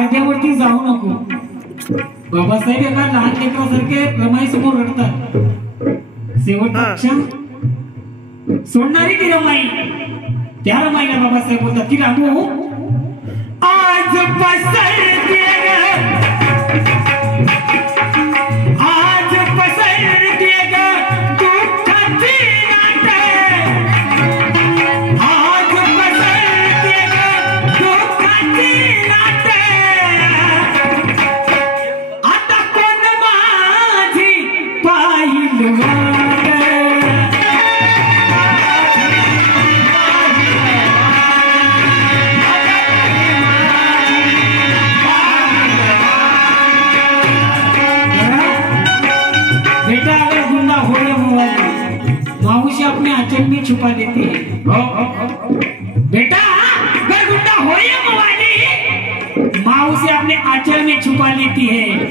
पारद्यावरती जाऊ नको. बाबासाहेब एका लहान लेकरासारखे रमाई समोर रडतात. शेवटचा क्षण सोडणारी ती रमाई. त्या रमाईला बाबासाहेब बोलतात की रामू आज पसरते आज पसरते ग दुःखाची नाटे. आज पसरते ग दुःखाची नाटे. आता कोण माझी पाहिलं माऊसी अपने आंचल में छुपा देती है. बेटा अगर गुंडा हो या मवाली माऊसी अपने आंचल में छुपा लेती है.